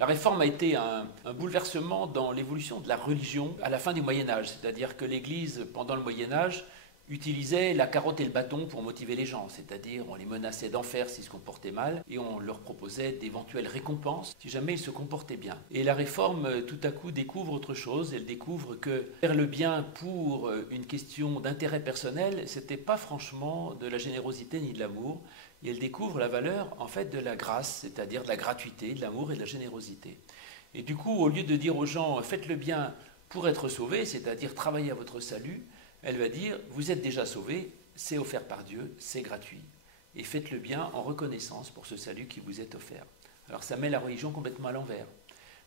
La Réforme a été un bouleversement dans l'évolution de la religion à la fin du Moyen Âge, c'est-à-dire que l'Église, pendant le Moyen Âge, utilisait la carotte et le bâton pour motiver les gens, c'est-à-dire on les menaçait d'enfer s'ils se comportaient mal et on leur proposait d'éventuelles récompenses si jamais ils se comportaient bien. Et la Réforme, tout à coup, découvre autre chose. Elle découvre que faire le bien pour une question d'intérêt personnel, c'était pas franchement de la générosité ni de l'amour. Et elle découvre la valeur, en fait, de la grâce, c'est-à-dire de la gratuité, de l'amour et de la générosité. Et du coup, au lieu de dire aux gens faites le bien pour être sauvés, c'est-à-dire travaillez à votre salut, elle va dire vous êtes déjà sauvés, c'est offert par Dieu, c'est gratuit. Et faites le bien en reconnaissance pour ce salut qui vous est offert. Alors ça met la religion complètement à l'envers.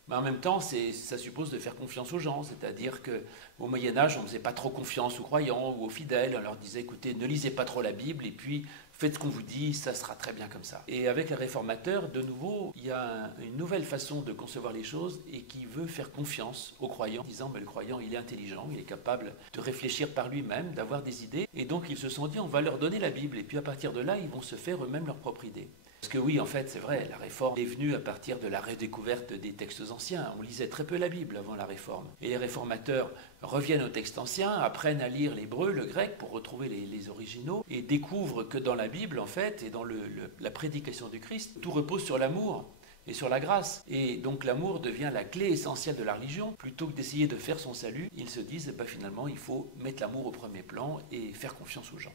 Mais en même temps, ça suppose de faire confiance aux gens, c'est-à-dire qu'au Moyen-Âge, on ne faisait pas trop confiance aux croyants ou aux fidèles, on leur disait écoutez, ne lisez pas trop la Bible et puis faites ce qu'on vous dit, ça sera très bien comme ça. Et avec les réformateurs, de nouveau, il y a une nouvelle façon de concevoir les choses et qui veut faire confiance aux croyants, en disant mais le croyant il est intelligent, il est capable de réfléchir par lui-même, d'avoir des idées, et donc ils se sont dit on va leur donner la Bible et puis à partir de là, ils vont se faire eux-mêmes leur propre idée. Parce que oui, en fait, c'est vrai, la Réforme est venue à partir de la redécouverte des textes anciens. On lisait très peu la Bible avant la Réforme. Et les réformateurs reviennent aux textes anciens, apprennent à lire l'hébreu, le grec, pour retrouver les originaux, et découvrent que dans la Bible, en fait, et dans la prédication du Christ, tout repose sur l'amour et sur la grâce. Et donc l'amour devient la clé essentielle de la religion. Plutôt que d'essayer de faire son salut, ils se disent, finalement, il faut mettre l'amour au premier plan et faire confiance aux gens.